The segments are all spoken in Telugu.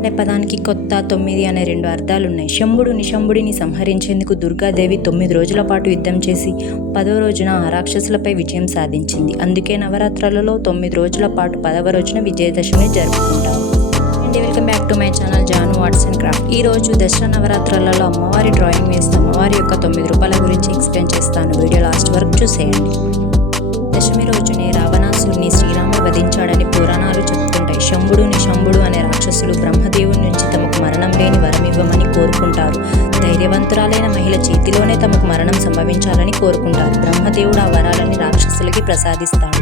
అనే పదానికి కొత్త, 9 అనే 2 అర్థాలున్నాయి. శంభుడు నిశంభుడిని సంహరించేందుకు దుర్గాదేవి 9 రోజుల పాటు యుద్ధం చేసి 10వ రోజున ఆ రాక్షసులపై విజయం సాధించింది. అందుకే నవరాత్రులలో 9 రోజుల పాటు 10వ రోజున విజయదశమిని జరుపుకుంటారు. Welcome back to my channel Janu arts and craft. ఈ రోజు దసరా నవరాత్రులలో అమ్మవారి డ్రాయింగ్ వేస్తే అమ్మవారి యొక్క 9 రూపాయల గురించి ఎక్స్ప్లెయిన్ చేస్తాను. వీడియో లాస్ట్ వరకు చూసేయండి. దశమి రోజునే రావణాసురుని శ్రీరాముడు వధించాడని పురాణాలు చెప్తుంటాయి. శంభుడు నిశంభుడు అనే రాక్షసులు బ్రహ్మదేవుని నుంచి తమకు మరణం లేని వరం ఇవ్వమని కోరుకుంటారు. ధైర్యవంతురాలైన మహిళ చేతిలోనే తమకు మరణం సంభవించాలని కోరుకుంటారు. బ్రహ్మదేవుడు ఆ వరాలని రాక్షసులకి ప్రసాదిస్తాడు.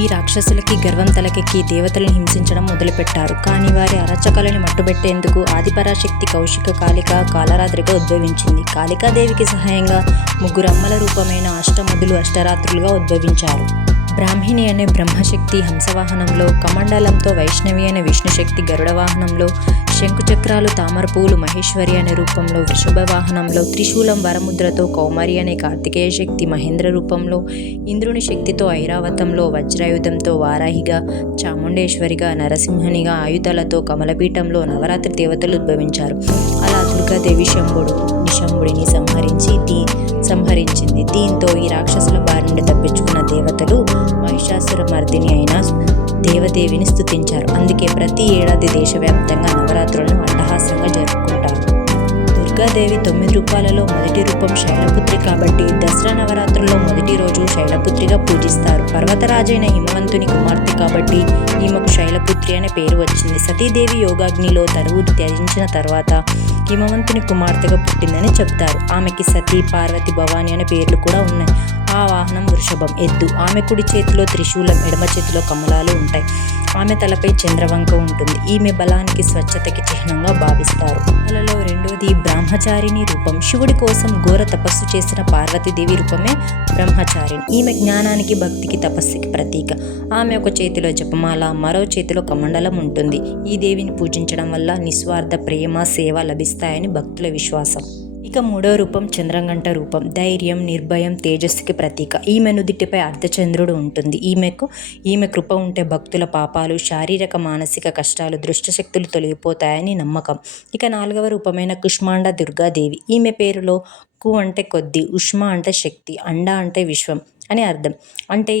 ఈ రాక్షసులకి గర్వం తలకెక్కి దేవతలను హింసించడం మొదలుపెట్టారు. కానీ వారి అరచకలను మట్టుబెట్టేందుకు ఆదిపరాశక్తి కౌశిక కాళిక కాలరాత్రిగా ఉద్భవించింది. కాళికాదేవికి సహాయంగా 3 అమ్మల రూపమైన అష్టమధులు అష్టరాత్రులుగా ఉద్భవించారు. బ్రాహ్మిణి అనే బ్రహ్మశక్తి హంసవాహనంలో, కమండలంతో వైష్ణవి అనే విష్ణుశక్తి గరుడ వాహనంలో, శంకుచక్రాలు తామర పువ్వులు మహేశ్వరి అనే రూపంలో వృషభ వాహనంలో, త్రిశూలం వరముద్రతో కౌమారి అనే కార్తికేయ శక్తి మహేంద్ర రూపంలో, ఇంద్రుని శక్తితో ఐరావతంలో, వజ్రాయుధంతో వారాహిగా, చాముండేశ్వరిగా, నరసింహనిగా, ఆయుధాలతో కమలపీఠంలో నవరాత్రి దేవతలు ఉద్భవించారు. అలా దుర్గాదేవి శంభుడు నిశంభుడిని సంహరించింది. దీంతో ఈ రాక్షసుల బారి నుండి తప్పించుకున్న దేవతలు మహిషాసుర మర్దిని అయిన దేవదేవిని స్తుతించారు. అందుకే ప్రతి ఏడాది దేశవ్యాప్తంగా నవరాత్రులను అట్టహాసంగా జరుపుకుంటారు. దుర్గాదేవి 9 రూపాలలో మొదటి రూపం శైలపుత్రి కాబట్టి దసరా నవరాత్రుల్లో మొదటి రోజు శైలపుత్రిగా పూజిస్తారు. పర్వతరాజైన హిమవంతుని కుమార్తె కాబట్టి ఈమెకు శైలపుత్రి అనే పేరు వచ్చింది. సతీదేవి యోగాగ్నిలో తనువు త్యజించిన తర్వాత హిమవంతుని కుమార్తెగా పుట్టిందని చెప్తారు. ఆమెకి సతీ, పార్వతి, భవాని అనే పేర్లు కూడా ఉన్నాయి. ఆ వాహనం వృషభం, ఎద్దు. ఆమె కుడి చేతిలో త్రిశూలం, ఎడమ చేతిలో కమలాలు ఉంటాయి. ఆమె తలపై చంద్రవంక ఉంటుంది. ఈమె బలానికి, స్వచ్ఛతకి చిహ్నంగా భావిస్తారు. కళలో రెండోది బ్రహ్మచారిణి రూపం. శివుడి కోసం ఘోర తపస్సు చేసిన పార్వతీదేవి రూపమే బ్రహ్మచారిణి. ఈమె జ్ఞానానికి, భక్తికి, తపస్సుకి ప్రతీక. ఆమె ఒక చేతిలో జపమాల, మరో చేతిలో కమండలం ఉంటుంది. ఈ దేవిని పూజించడం వల్ల నిస్వార్థ ప్రేమ, సేవ లభిస్తాయని భక్తుల విశ్వాసం. ఇక 3వ రూపం చంద్రగంట రూపం. ధైర్యం, నిర్భయం, తేజస్సుకి ప్రతీక. ఈమె నుదిటిపై అర్ధచంద్రుడు ఉంటుంది. ఈమె కృప ఉంటే భక్తుల పాపాలు, శారీరక మానసిక కష్టాలు, దుష్టశక్తులు తొలగిపోతాయని నమ్మకం. ఇక 4వ రూపమైన కుష్మాండ దుర్గాదేవి. ఈమె పేరులో కు అంటే కొద్ది, ఉష్మ అంటే శక్తి, అండ అంటే విశ్వం అని అర్థం. అంటే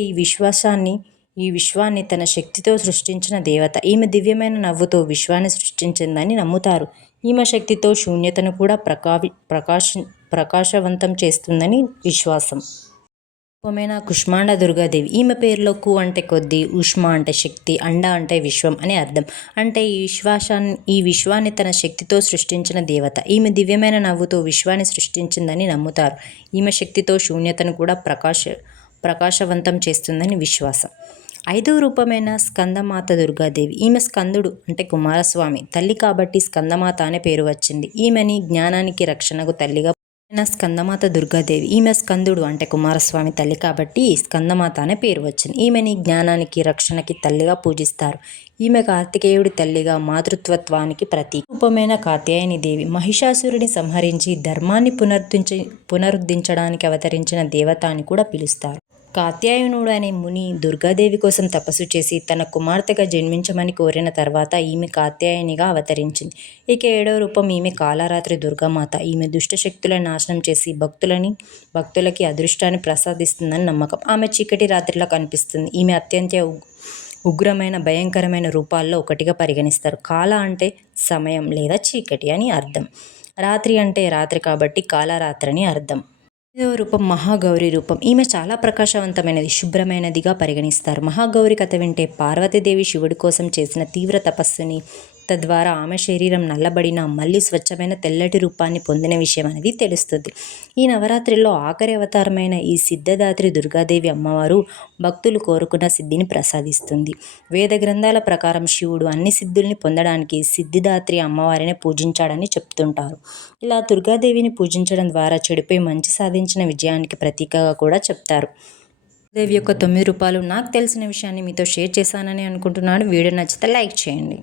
ఈ విశ్వాన్ని తన శక్తితో సృష్టించిన దేవత. ఈమె దివ్యమైన నవ్వుతో విశ్వాన్ని సృష్టించిందని నమ్ముతారు. ఈమె శక్తితో శూన్యతను కూడా ప్రకాశవంతం చేస్తుందని విశ్వాసం. రూపమైన కుష్మాండ దుర్గాదేవి. ఈమె పేరులో కు అంటే కొద్ది, ఉష్మ అంటే శక్తి, అండ అంటే విశ్వం అని అర్థం. అంటే ఈ విశ్వాన్ని తన శక్తితో సృష్టించిన దేవత. ఈమె దివ్యమైన నవ్వుతో విశ్వాన్ని సృష్టించిందని నమ్ముతారు. ఈమె శక్తితో శూన్యతను కూడా ప్రకాశవంతం చేస్తుందని విశ్వాసం. 5వ రూపమైన స్కందమాత దుర్గాదేవి. ఈమె స్కందుడు అంటే కుమారస్వామి తల్లి కాబట్టి స్కందమాత అనే పేరు వచ్చింది. ఈమెని జ్ఞానానికి, రక్షణకు తల్లిగా స్కందమాత దుర్గాదేవి. ఈమె స్కందుడు అంటే కుమారస్వామి తల్లి కాబట్టి స్కందమాత అనే పేరు వచ్చింది. ఈమెని జ్ఞానానికి, రక్షణకి తల్లిగా పూజిస్తారు. ఈమె కార్తికేయుడి తల్లిగా, మాతృత్వానికి ప్రతీక. రూపమైన కాత్యాయని దేవి. మహిషాసురుని సంహరించి ధర్మాన్ని పునరుద్ధరించడానికి అవతరించిన దేవత అని కూడా పిలుస్తారు. కాత్యాయనుడు అనే ముని దుర్గాదేవి కోసం తపస్సు చేసి తన కుమార్తెగా జన్మించమని కోరిన తర్వాత ఈమె కాత్యాయనిగా అవతరించింది. ఇక 7వ రూపం ఈమె కాలరాత్రి దుర్గామాత. ఈమె దుష్టశక్తులను నాశనం చేసి భక్తులకి అదృష్టాన్ని ప్రసాదిస్తుందని నమ్మకం. ఆమె చీకటి రాత్రిలా కనిపిస్తుంది. ఈమె అత్యంత ఉగ్రమైన, భయంకరమైన రూపాల్లో ఒకటిగా పరిగణిస్తారు. కాల అంటే సమయం లేదా చీకటి అని అర్థం. రాత్రి అంటే రాత్రి కాబట్టి కాలరాత్రి అని అర్థం. 5వ రూపం మహాగౌరి రూపం. ఈమె చాలా ప్రకాశవంతమైనది, శుభ్రమైనదిగా పరిగణిస్తారు. మహాగౌరి కథ వింటే పార్వతీదేవి శివుడి కోసం చేసిన తీవ్ర తపస్సుని, తద్వారా ఆమె శరీరం నల్లబడిన మళ్ళీ స్వచ్ఛమైన తెల్లటి రూపాన్ని పొందిన విషయం అనేది తెలుస్తుంది. ఈ నవరాత్రిలో ఆఖరి అవతారమైన ఈ సిద్ధదాత్రి దుర్గాదేవి అమ్మవారు భక్తులు కోరుకున్న సిద్ధిని ప్రసాదిస్తుంది. వేద గ్రంథాల ప్రకారం శివుడు అన్ని సిద్ధుల్ని పొందడానికి సిద్ధిదాత్రి అమ్మవారిని పూజించాడని చెప్తుంటారు. ఇలా దుర్గాదేవిని పూజించడం ద్వారా చెడుపై మంచి సాధించిన విజయానికి ప్రతీకగా కూడా చెప్తారు. దేవి యొక్క 9 రూపాలు నాకు తెలిసిన విషయాన్ని మీతో షేర్ చేశానని అనుకుంటున్నాను. వీడియో నచ్చితే లైక్ చేయండి.